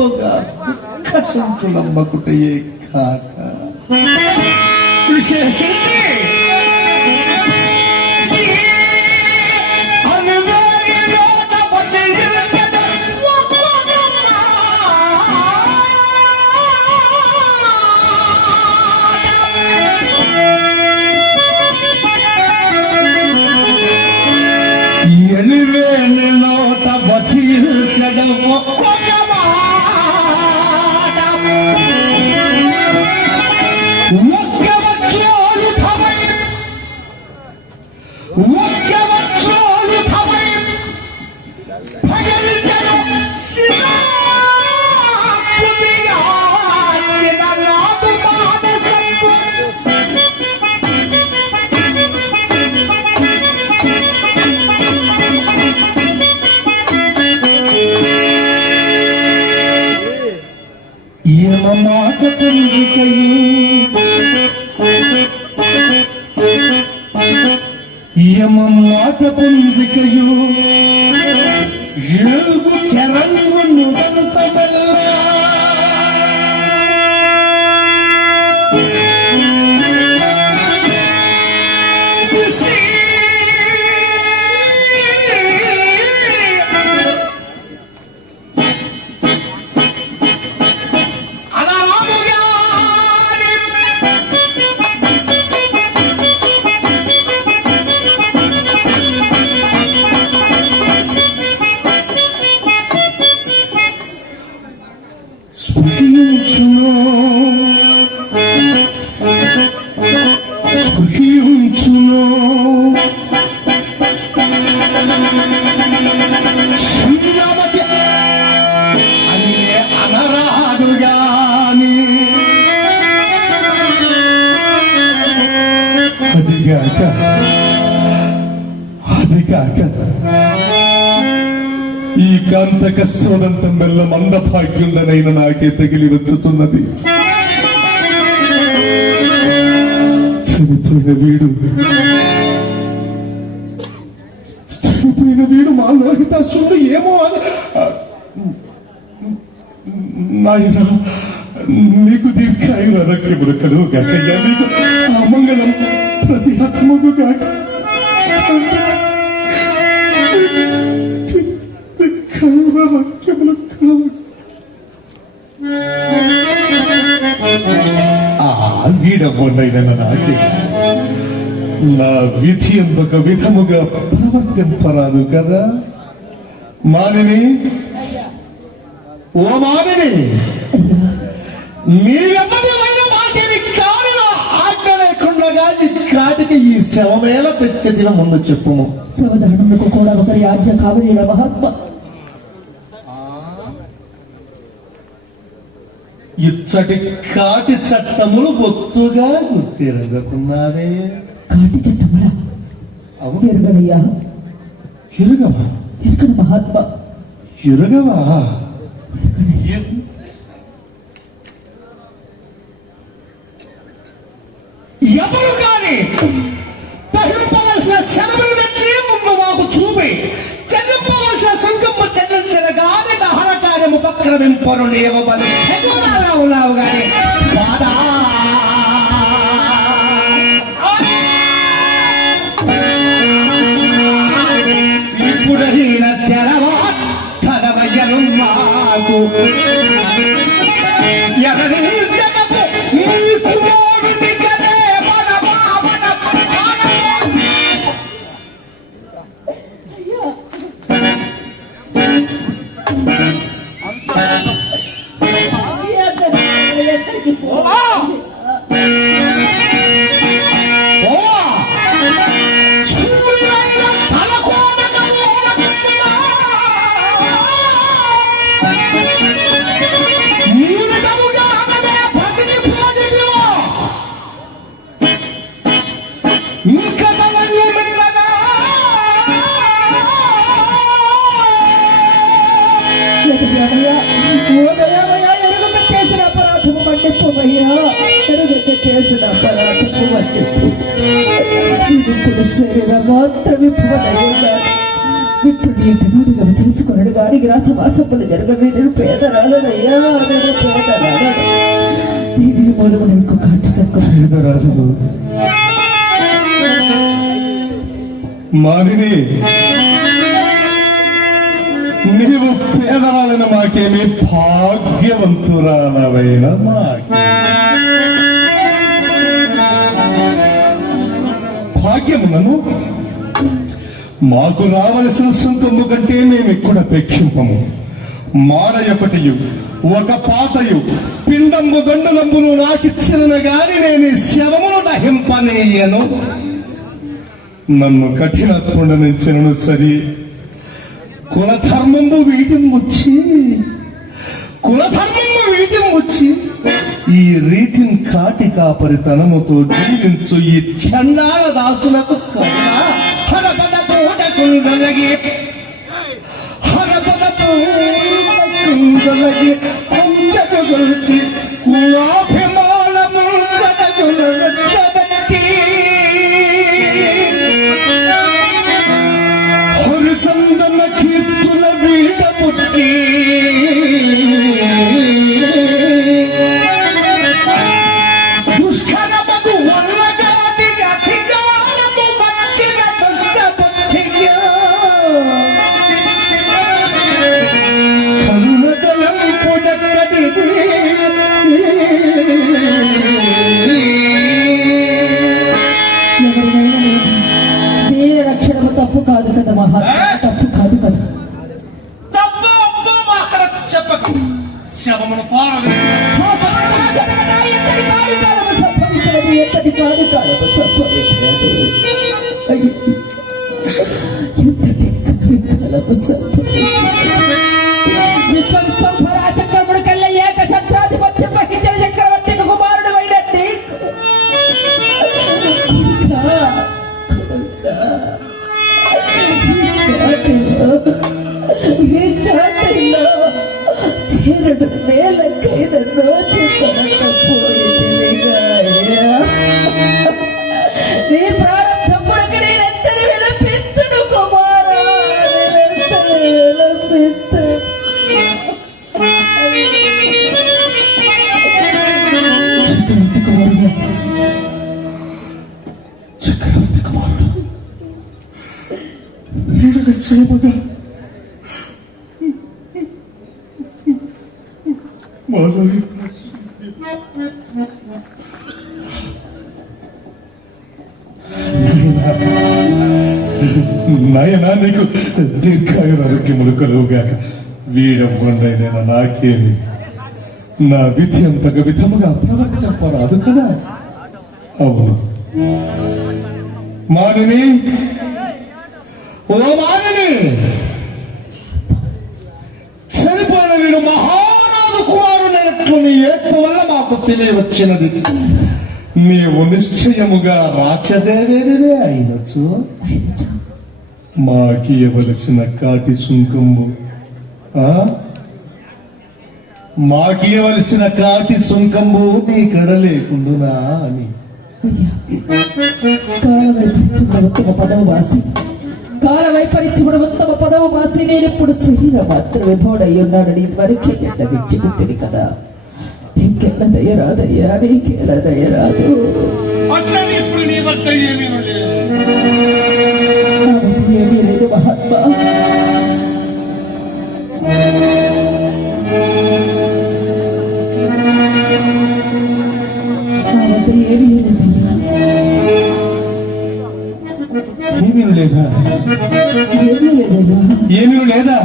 గొప్పగా కసంకులమ్మకుటయే కాక విశేషించి ఎలివేని నోట వచీల్చడం ఒక్కొక్క మాట మాట పొందికయు మాట పొందికయు ఎలుగు చెరంగు నుడంత స్పృహించును శ్రీరామకి అని అనరాదు గాని అదిగాక ఈ కాంతక సోదంతం వల్ల మందభాగ్యుండనైన నాకే తగిలి వచ్చుతున్నది. చనిపోయిన వీడు మా లోహితాసుడు ఏమో అని నాయన నీకు దీర్ఘాయుర రక్యములు కలుగు కాకయ్యా, నీకు అమంగళం ప్రతి హతముగు కాక వీడవ్వండైన నాకే నా విధి ఎంతొక విధముగా ప్రవర్తింపరాదు కదా. మానిని, ఓ మానిని, మీరెవరివైన మాటిని కాని నా ఆజ్ఞ లేకుండా కాటికి ఈ శవమేళ తెచ్చదిన ముందు చెప్పుము. శవదానములకు కూడా ఒకరి ఆజ్ఞ కావలేన మహాత్మ. ఇచ్చటి కాటి చట్టములు బొత్తుగా గుర్తిరగకున్నావే. కాటి చట్టముల అవును, ఎరుగనయ్యా. ఎరుగవా? ఎరుగను మహాత్మ. ఎరుగవా? ఎవరు కాని తహింపవలసిన శరములు తెచ్చి ముందు మాకు చూపి చెల్లింపవలసిన సుంకమ్మ చెల్లించిన గాని దహన కార్యము పక్రమింపను నియమబలి ఉన్నావు గాని బాధా ఇప్పుడు ఈయన తెరవా తనవయ్యను మాకు ఎవరి జగత్తు నీకు చేసిన అపరాధము మన్నింపు. ఇప్పుడు శరీరం మాత్రం ఇప్పుడు ఇప్పుడు నీ వినోదిగా చేసుకున్నాడు గాని గ్రాసవాసములు జరగవే. నేను పేదరాలనయ్యా, నేను పేదరాలను. నేనే మూలము నీకు కాటి సక్కు పేదరాలు మానిని, నీవు పేదరాలను మాకేమి భాగ్యవంతురాలవైన మాకే భాగ్యములను మాకు రావలసిన సొంతము కంటే మేము ఎక్కువ అపేక్షింపము. మానయొకటియు ఒక పాతయు పిండంబు గండులంబును నాకిచ్చిన గాని నేను ఈ శవమును దహింపనీయను. నన్ను కఠినత్పుండనించను సరి కులధర్మంబు వీటిముచ్చి ఈ రీతిని కాటి కాపరితనముతో జీవించు ఈ చండాల దాసులకు కన్నా హరపద పూటకుండలగి పంచగొల్చి కులాభిమానము సదగులబట్టి హరిచందన కీర్తుల వీట పుచ్చి దుష్కరమకు వల్లగాది అధికారము వచ్చిన కష్టపట్టిగా కన్నదలం పుడకడిది వీర రక్షణము తప్పు కాదు కదా మహాత్మా, తప్పు కాదు కదా. తప్పు ఒప్పు మాత్రం చెప్పకు. శవమును పారదు ఎంతటి కాదు కాలము సంభవించినది, ఎంతటి కాదు కాలము సంభవించినది. అయ్యో, ఎంతటి కాదు కాలము సంభవించినది. విశ్వంభరాచక్రముడు కల్లా ఏక ఛత్రాధిపత్యం వహించిన చక్రవర్తికి కుమారుడు అయిన నీకు చేరడు నేలకైన రోజు నీ ప్రారంభముడికి నేనెంతని విలపిత్తును కుమారా, నేనెంతని విలపిత్తు. చక్రవర్తి కుమారుడు ఏడుగ చేయబోగా నయనా నీకు దీర్ఘాయురారోగ్యములు కలుగుగాక. వీడవ్వండైనా నాకేమి నా విధి అంతగ విధముగా ప్రవర్తింపరాదు కదా. అవును మానిని, ఓ మానిని, చనిపోయిన వీడు మహారాజు కుమారుడైనట్లు నీ ఏర్పు వల్ల మాకు తెలియవచ్చినది. నీవు నిశ్చయముగా రాచదేవేడివే అయినచు మాకియవలసిన కాటి సుంకము మాకియవలసిన కాటి సుంకము నీ కడ లేకుండునా అని. కాలవైపరీత్యముడు ఉత్తమ పదవ వాసి నేనెప్పుడు శరీరం మాత్రమే భోడై ఉన్నాడని ఇదివరకే విచ్చిపుట్టింది కదా. నీకెళ్ళ దయరాదయ్యా, నీకెళ్ళ దయరాదు. ఇప్పుడు నీ వద్ద ఏమీ ఏమీ లేదు మహాత్మా. ఏమీ లేదయ్యా. ఏమీ లేదా? ఏమీ లేదయ్యా. ఏమీ లేదా?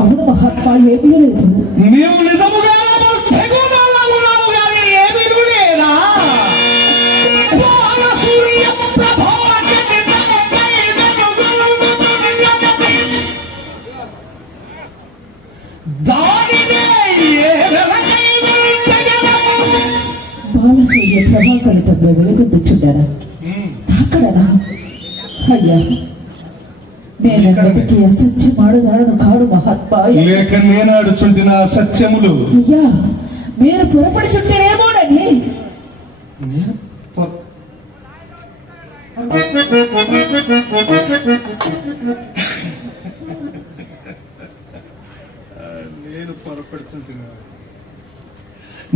అవును మహాత్మా, ఏమీ లేదు. నీవు నిజముగా తెగువలో ఉన్నావు గాని ఏమీ లేదా? సూర్య బాలసూర్య ప్రభాకరితంగా వెలుగొందుచుండారా అక్కడనా? అయ్యా, నేనెన్నటికీ అసత్యమాడుదారును కాడు మహాత్మా. లేక నేనాడుచుంటిన సత్యములు అయ్యా, మీరు పొరపడి చుట్టేమోనని.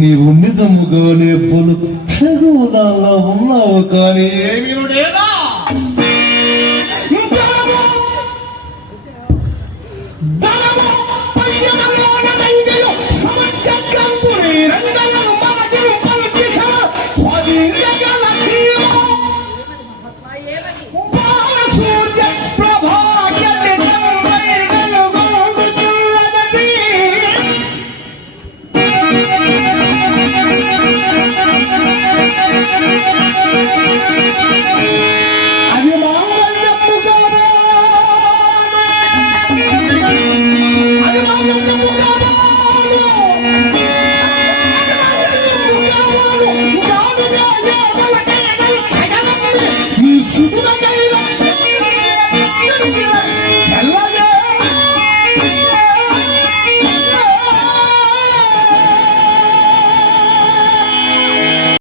నీవు నిజముగానే బలు తెగువదాల్లో ఉన్నావు, కానీ ఏమీ లేదా. చెల్లదే